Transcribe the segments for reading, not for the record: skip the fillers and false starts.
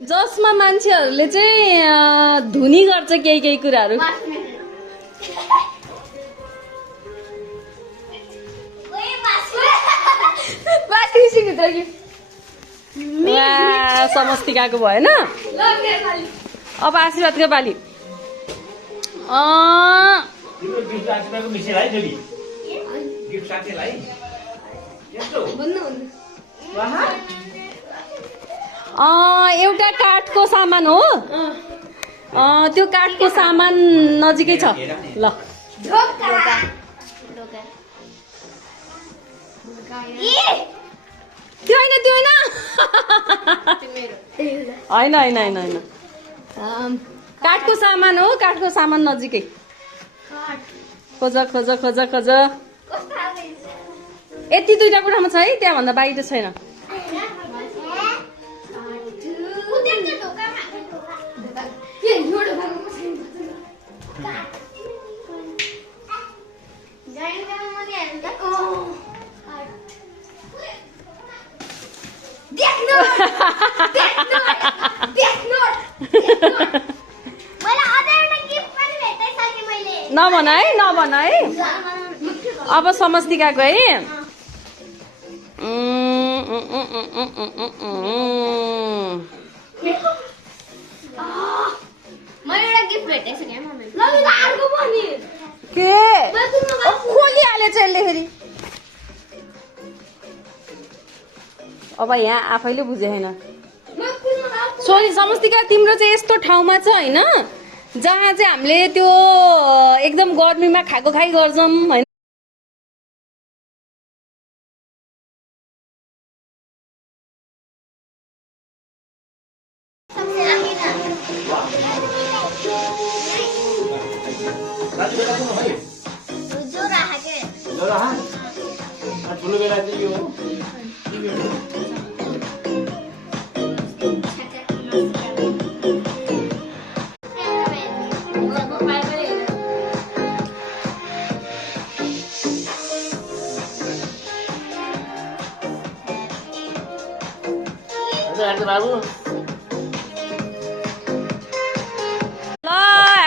जसमा मान्छेहरूले चाहिँ धुनी गर्छ केही कुराहरू। समस्तिकाको भएन। अब आशीर्वादको बाली। एउटा काठको सामान हो। त्यो काठको सामान नजिकै छ। ल त्यो होइन होइन काठको सामान हो। काठको सामान नजिकै। खोज यति दुईटा कुरामा छ है, त्यहाँभन्दा बाहिर छैन। नभन है। अब समस्तिकाको है। के खोलिहालेछ यसले फेरि। अब यहाँ आफैले बुझे होइन। सोनी समस्तिका तिम्रो चाहिँ यस्तो ठाउँमा छ होइन, जहाँ चाहिँ हामीले त्यो एकदम गर्मीमा खाएको खाइ गर्छौँ होइन।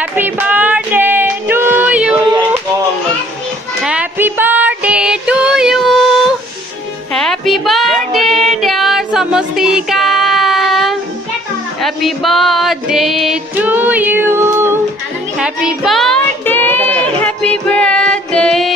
Happy birthday to you. Happy birthday to you. Happy birthday dear Samastika. Happy birthday to you. Happy birthday. Happy birthday.